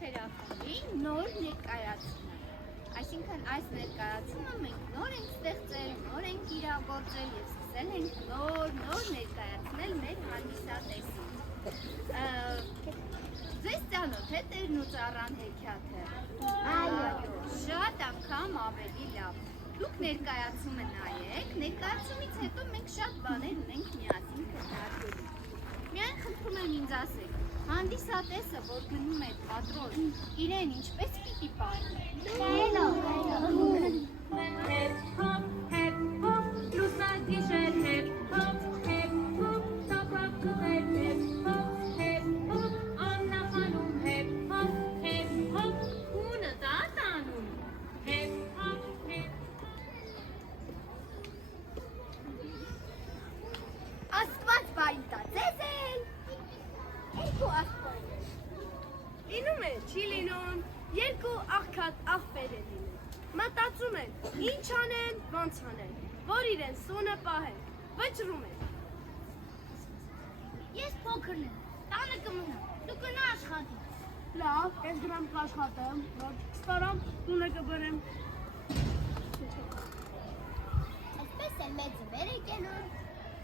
թատերախմբի նոր ներկայացումը։ Այսինքն այս ներկայացումը մենք նոր ենք ստեղծել, նոր ենք իրագործել և սկսել ենք նոր ներկայացնել մեր հանդիսատեսին։ Ձեզ ծանոթ է Տերն ու ծառան հեքիաթը։ Այո, շատ անգամ ավելի լավ։ Դուք ներկայացումը նայեք, ներկայացումից հետո մենք շատ բաներ ունենք միասին քննարկելու։ Միայն խնդրում եմ ինձ ասեք, հանդիսատեսը, որ գնում է թատրոն, իրեն ինչպես պիտի պարզի։ Հեփ-հոփ, հեփ-հոփ, լուսագիշեր, հեփ-հոփ, հեփ-հոփ, տապակներ, հեփ-հոփ, հեփ-հոփ, աննախանում, հեփ-հոփ, հեփ-հոփ, քունը տատանում, հեփ-հոփ, Աստված բարի տա, ձեզ էլ։ Երկու աղբոր։ Լինում է, չի լինում, երկու աղքատ աղբեր է լինում։ Մտածում են, ինչ անեն, ոնց անեն, որ իրեն սունը պահեն, վճռում են։ Ես փոքրն եմ, տանը կմնամ, դու կնա աշխատի։ Լավ, ես գրամ կաշխատեմ, որ ստարամ տունը կբրեմ։ Այսպես էլ մեծը վեր է կենում,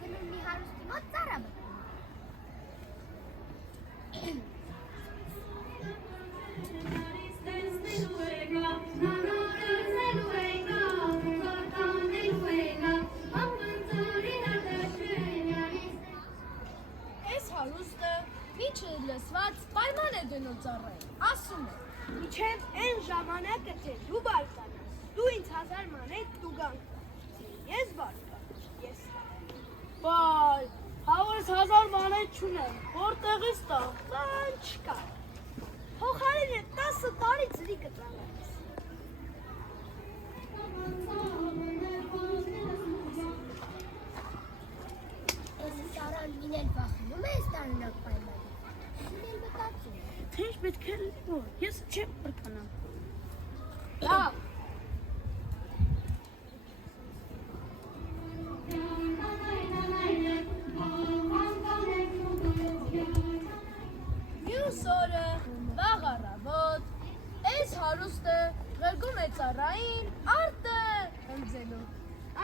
գնում մի հարուստի մոտ ծառա մտնում։ Այս հարուստը միջը լսված պայման է դնում ծառային, ասում է, միջև են ժամանակը թե դու բարկանաս, դու ինձ 1000 մանետ դու գանք տաս, ես բարկանաս, ես բայ, հավորս 1000 մանետ չունեմ, որտեղից տամ, բան չկա, փոխարեն է 10 տարի ծրի կծանաս։ Ես ծառան լինել վախենում է այս տարօրինակ պայմանից, լինել մտածում է։ Թե ինչ պետք է լինում, ես չեմ բրկանամ։ Լավ։ Մյուս օրը վաղ առավոտ այս հարուստը ղրգում է ծառային արտը հնձելու։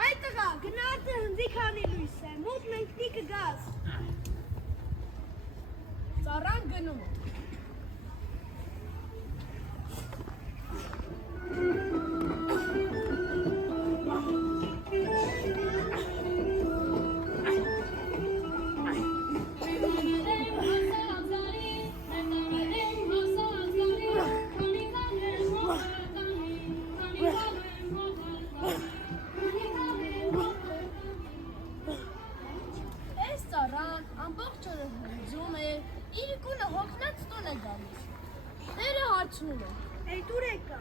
Այ տղա, գնա արտը հնձի քանի լույս է, մոտ մենք պիտի կգաս։ Ծառան գնում է։ Այս ծառան ամբողջ օրը հնձում է, իր կունը հոգնած տուն է գալիս։ Տերը հարցնում է. Էդ ուր եկա։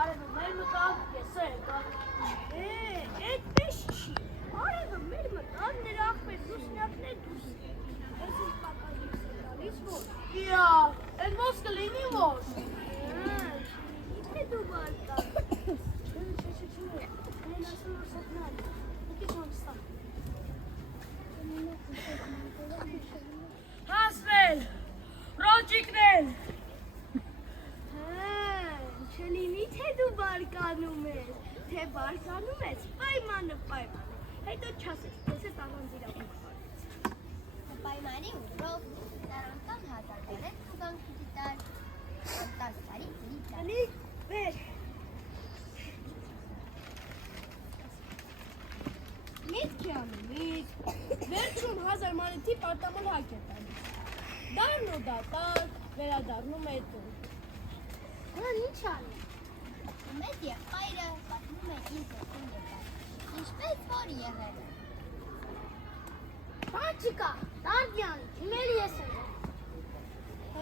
Արևը մեր մտավ, ես եկա։ Այդպես չի։ Արևը մեր մտավ, նրա աղբեր լուսնյակն է դուրս։ Ես ինձ պակասից է գալիս որ։ Իա, այդ ոնց կլինի որ։ Իթե դու բարկա։ Չէ, մեն ասում որ սետնալ, ուկի ճոնստան։ Հասվել, ռոճիկնել։ Չլինի թե դու բարկանում ես, թե բարկանում ես, պայմանը, հետո չասես, ես է տաղանձ իրավունք պարեց։ Պայմանի ուրով, ծառան տան 1000 մանետ դու գանք պիտի տար, 10 տարի ծրի տար։ Անի, վեր։ Միտք է անում, վերջում 1000 մանետի պարտամոլ հակ է տալիս։ Դարն ու դատար, վերադառնում է տուն։ Հան ինչ անում։ Մեծ եղբայրը պատմում է ինձ տուն եկալ, ինչպես որ եղել է։ Բան չկա, Դարդյան, իմել ես եմ։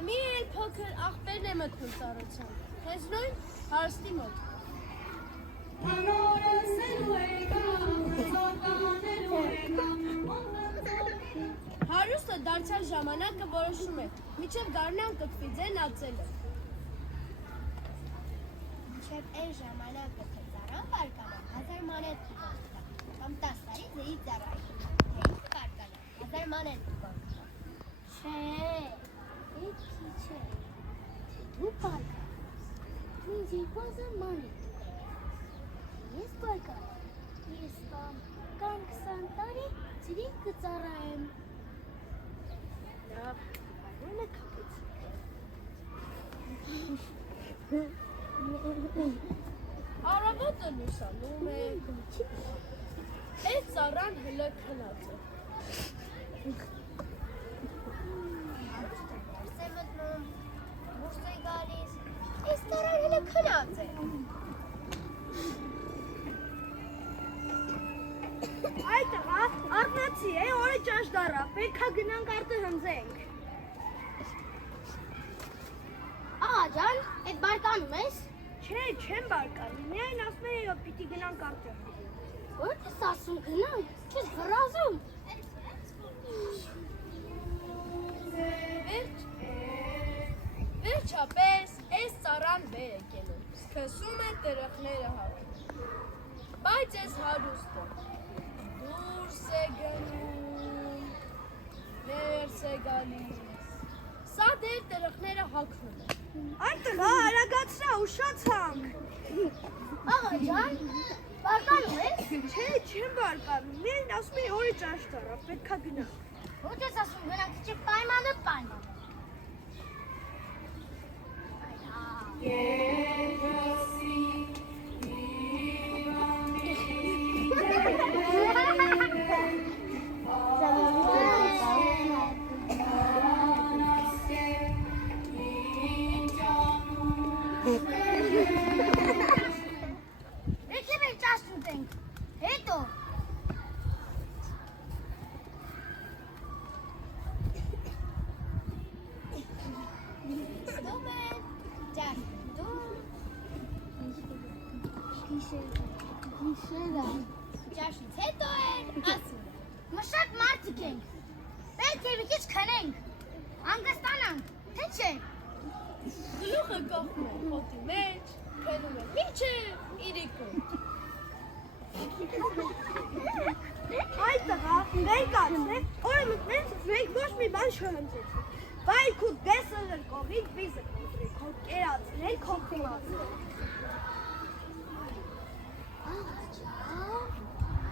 Մի էլ փոքր աղբերն է մտնում ծառության, հենց նույն հարստի մոտ։ Հարուստը դարձյալ ժամանակը որոշում է, մինչև գարնան կտվի ձեն ածելը։ Մինչև այն ժամանակը թե ծառան բարկանա 1000 մանետ դու գանք տար, կամ 10 տարի ձերի ծառայի, թե ինձ բարկանա 1000 մանետ դու գանք տար։ Չէ, այդ քիչ է, դու բարկանա Ինձ 2000 մանետ տվեք։ Ես բարկան, ես կամ 20 տարի ծրին կծառայեմ։ Լավ, բարոնը կապեց։ Առավոտը լուսանում է, այս ծառան հլը քնած է։ Դուրս է մտնում, դուրս է գալիս, այս տարան հլը քնած է։ Այդ տղա արտնացի է, օրը ճաշ դառա, պետք է գնանք արտը հնձենք։ Աղա ջան, այդ բարկանում ես։ Չէ, չեմ բարկանում, միայն ասում եմ, որ պիտի գնանք արտը։ Ո՞ր ես ասում գնանք, չես վռազում։ Վերջապես, այս ծառան վեր եկել է, սկսում է տերևները հագում, բայց այս հարուստը դուրս է գնում, ներս է գալիս, սա դեր տերևները հագնում է։ Այն տղա, արագացրա, ուշացանք։ Աղա ջան, բարկանում ես։ Չէ, չեմ բարկանում, միայն ասում եմ օրը ճաշ դառա, պետք է գնանք։ Ո՞ց ես ասում գնանք, չէ պայմանը։ Եկե մեր ճաշ ուտենք, հետո։ Ստում են, ճաշ դում, Գիշերը։ ճաշից հետո են, ասում են։ Մշակ մարդիկ ենք, պետք է մի քիչ քնենք, հանգստանանք, թե չէ։ Գլուխը կողմում է խոտի մեջ, քնում է մինչև իրիկը։ Այդ տղա, մեր կացն է, օրը մտնենք, մենք ոչ մի բան չհնձեցինք, բայց քու դեսը կողից բիզը կոտրի, քո կերածն է, քո խիմացն է։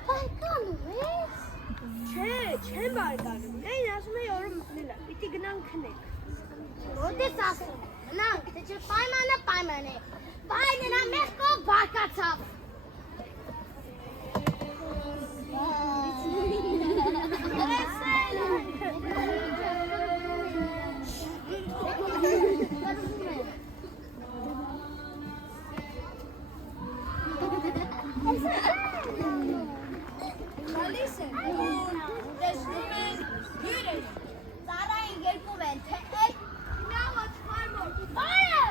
Բարկանում ես։ Չէ, չեմ բարկանում, այն ասում է օրը մտնել է, պիտի գնանք քնենք։ Ո՞տ ես ասում, գնանք, թե չէ պայմանը պայման է, բայց նրա մեղքով բարկացավ։ Գալիս են, տեսնում են, հյուր են, ծառային երկում են, թե այդ նա ոչխարմոր, բարը,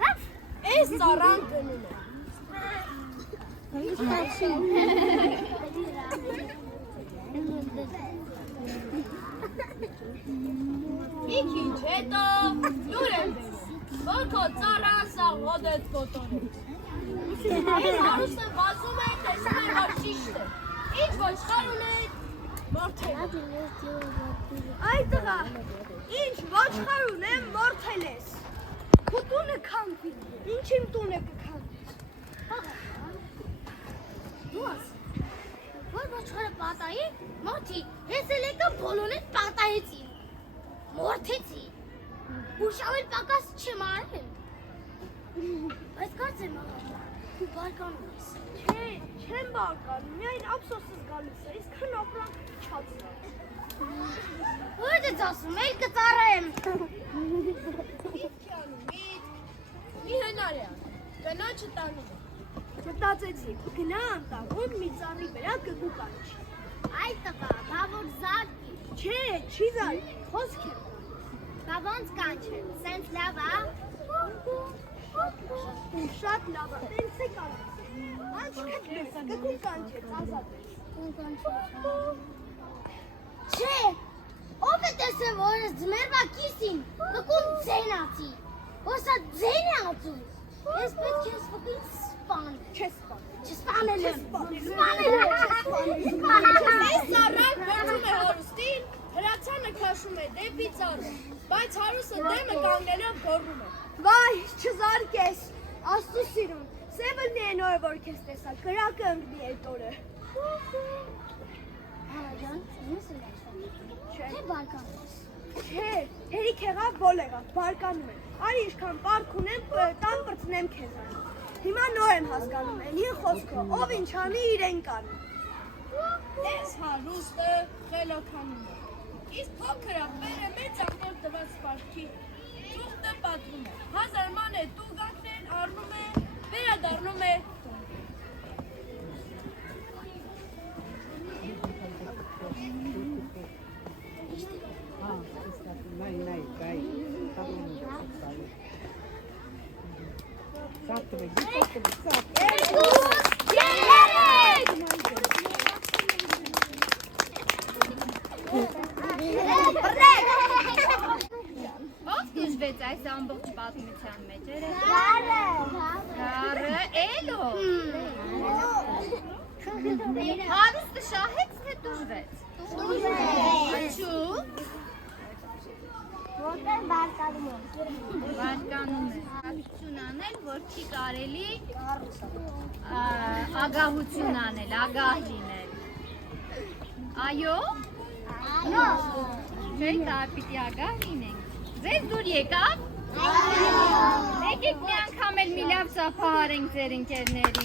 լավ, այս ծառան գնում է։ Մի քիչ հետո լուր են բերում, որ քո ծառան սա հոդետ կոտորեց։ Այս հարուստը վազում է, տեսնում է, որ ճիշտ է։ Ինչ ոչխար ունեք, մորթել է։ Այ տղա, ինչ ոչխար ունեմ, մորթել ես։ Քո տունը քանդվի, ինչ իմ տունը կքանդվի։ Դու աս, որ ոչխարը պատայի, մորթի, ես էլ եկա բոլոնից պատայեցի, մորթեցի, ուշավել պակաս չեմ արել։ Բայց կարծեմ աղա, դու բարկանում ես։ Չէ, չեմ բարկանում, միայն ափսոսս գալիս է, իսկան ապրանք չացն է։ Ո՞ր ես ասում, էլ կծառայեմ։ Միտք անում, մի հնար է անում, կնոջը տանում է։ Մտածեցի, գնա անտառում մի ծառի վրա գգու կանչի։ Այդ տղա, բա որ զարկի, Չէ, չի զարի, խոսք է։ բա ոնց կանչել, սենց լավ ա։ Շատ լավ է, տենց է կանչել։ Անչքդ մեզ, գգու կանչեց, ազատ է։ Չէ, ով է տեսել, որ ես ձմերվա կիսին, գգուն ձենացի, որ սա ձեն է ածում։ Ես պետք ես վկին սպան։ Չես սպան։ Չսպանել եմ։ Սպանել եմ։ Այս ծառան գործում է հորստին, Հրացանը քաշում է դեպի ծառը, բայց հարուսը դեմը կանգնելով գոռում է. Վայ, չզարկես, աստու սիրուն, սևը միայն օրը որ քեզ տեսա, կրակը ընկնի այդ օրը։ Ահաջան, ես եմ թե բարկանում։ Չէ, հերիք եղավ, ո՞լ եղավ, բարկանում եմ, արի ինչքան պարկ ունեմ, տան պրծնեմ քեզ այն։ Հիմա նոր եմ հասկանում, հին խոսքը, ով ինչ անի իրեն կանի։ Ես հարուստը խելոքանում է, իսկ փոքրը բերը մեծ ակտոր տված սպարքի ճուղտը պատվում է, 1000 մանե տուգակներ առնում է, վերադառնում է տուն։ Ո՞վ դժվեց այս ամբողջ պատմության մեջ, երեխա։ Գարը, էլո։ Հարուստը շահեց, թե դժվեց։ Ինչու։ Որտեղ բարկանում եմ։ Բարկանում է։ Ագահություն անել, որ չի կարելի ագահություն անել, ագահ լինել։ Այո։ Այո։ Չէ, դա պիտի ագահ լինենք։ Ձեզ դուր եկավ։ Եկեք մի անգամ էլ մի լավ ծափահարենք ձեր ընկերներին։